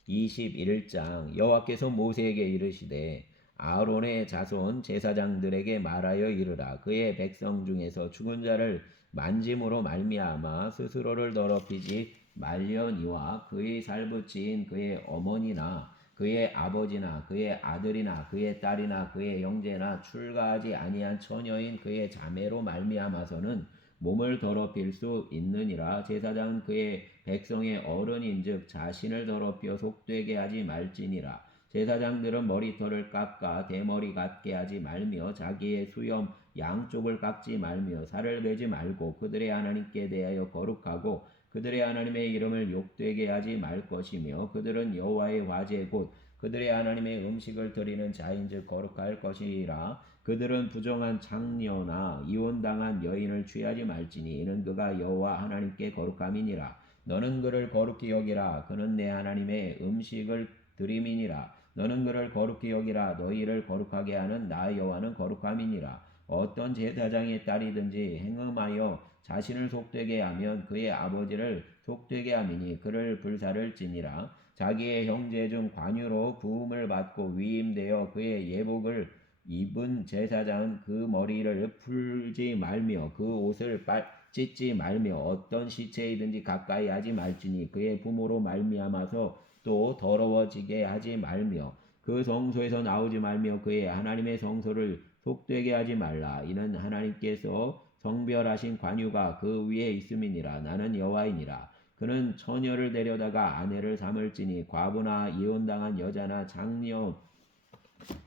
21장 여호와께서 모세에게 이르시되 아론의 자손 제사장들에게 말하여 이르라. 그의 백성 중에서 죽은 자를 만짐으로 말미암아 스스로를 더럽히지 말려니와 그의 살부치인 그의 어머니나 그의 아버지나 그의 아들이나 그의 딸이나 그의 형제나 출가하지 아니한 처녀인 그의 자매로 말미암아서는 몸을 더럽힐 수 있느니라. 제사장은 그의 백성의 어른인즉 자신을 더럽혀 속되게 하지 말지니라. 제사장들은 머리털을 깎아 대머리 같게 하지 말며 자기의 수염 양쪽을 깎지 말며 살을 베지 말고 그들의 하나님께 대하여 거룩하고 그들의 하나님의 이름을 욕되게 하지 말 것이며 그들은 여호와의 화제 곧 그들의 하나님의 음식을 드리는 자인즉 거룩할 것이라. 그들은 부정한 창녀나 이혼당한 여인을 취하지 말지니 이는 그가 여호와 하나님께 거룩함이니라. 너는 그를 거룩히 여기라. 그는 내 하나님의 음식을 드림이니라. 너는 그를 거룩히 여기라. 너희를 거룩하게 하는 나 여호와는 거룩함이니라. 어떤 제사장의 딸이든지 행음하여 자신을 속되게 하면 그의 아버지를 속되게 함이니 그를 불사를 지니라. 자기의 형제 중 관유로 부음을 받고 위임되어 그의 예복을 입은 제사장은 그 머리를 풀지 말며 그 옷을 찢지 말며 어떤 시체이든지 가까이 하지 말지니 그의 부모로 말미암아서 또 더러워지게 하지 말며 그 성소에서 나오지 말며 그의 하나님의 성소를 속되게 하지 말라. 이는 하나님께서 성별하신 관유가 그 위에 있음이니라. 나는 여호와이니라. 그는 처녀를 데려다가 아내를 삼을지니 과부나 이혼당한 여자나 장녀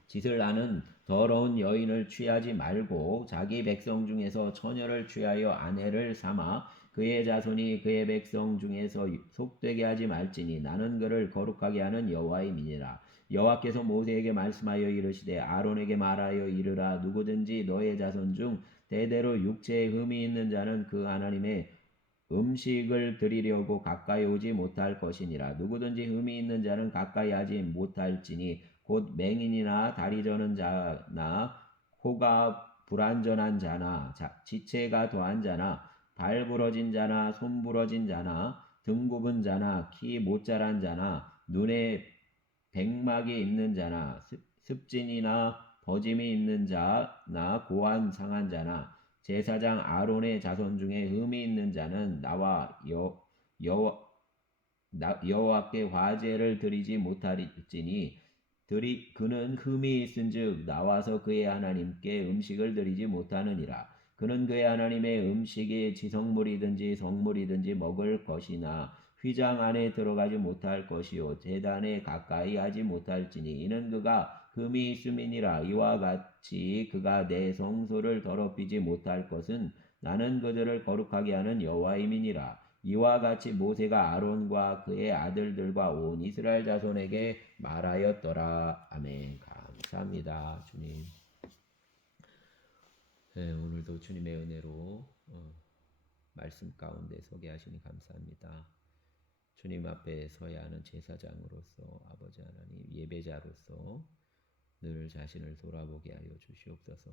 짓을 하는 더러운 여인을 취하지 말고 자기 백성 중에서 처녀를 취하여 아내를 삼아 그의 자손이 그의 백성 중에서 속되게 하지 말지니 나는 그를 거룩하게 하는 여호와임이니라. 여호와께서 모세에게 말씀하여 이르시되 아론에게 말하여 이르라. 누구든지 너의 자손 중 대대로 육체에 흠이 있는 자는 그 하나님의 음식을 드리려고 가까이 오지 못할 것이니라. 누구든지 흠이 있는 자는 가까이 하지 못할지니 곧 맹인이나 다리 저는 자나 코가 불완전한 자나 지체가 더한 자나 발 부러진 자나 손 부러진 자나 등 굽은 자나 키 못 자란 자나 눈에 백막이 있는 자나 습진이나 버짐이 있는 자나 고안 상한 자나 제사장 아론의 자손 중에 흠이 있는 자는 나와 여호와께 화제를 드리지 못할지니 그는 흠이 있은즉 나와서 그의 하나님께 음식을 드리지 못하느니라. 그는 그의 하나님의 음식이 지성물이든지 성물이든지 먹을 것이나 휘장 안에 들어가지 못할 것이요 제단에 가까이 하지 못할지니 이는 그가 흠이 있음이니라. 이와 같이 그가 내 성소를 더럽히지 못할 것은 나는 그들을 거룩하게 하는 여호와임이니라. 이와 같이 모세가 아론과 그의 아들들과 온 이스라엘 자손에게 말하였더라. 아멘. 감사합니다. 주님. 네, 오늘도 주님의 은혜로 말씀 가운데 서게 하시니 감사합니다. 주님 앞에 서야 하는 제사장으로서 아버지 하나님 예배자로서 늘 자신을 돌아보게 하여 주시옵소서.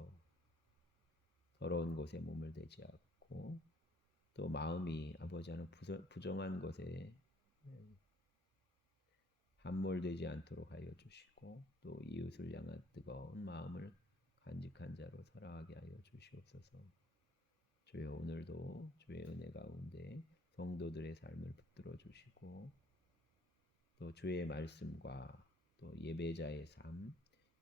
더러운 곳에 몸을 대지 않고 또 마음이 아버지 하나님 부정한 것에 함몰되지 않도록 하여 주시고 또 이웃을 향한 뜨거운 마음을 간직한 자로 살아가게 하여 주시옵소서. 주여 오늘도 주의 은혜 가운데 성도들의 삶을 붙들어 주시고 또 주의 말씀과 또 예배자의 삶,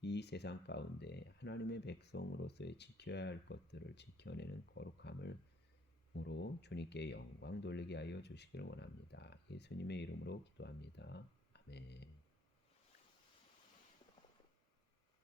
이 세상 가운데 하나님의 백성으로서의 지켜야 할 것들을 지켜내는 거룩함으로 주님께 영광 돌리게 하여 주시기를 원합니다. 예수님의 이름으로 기도합니다. 아멘.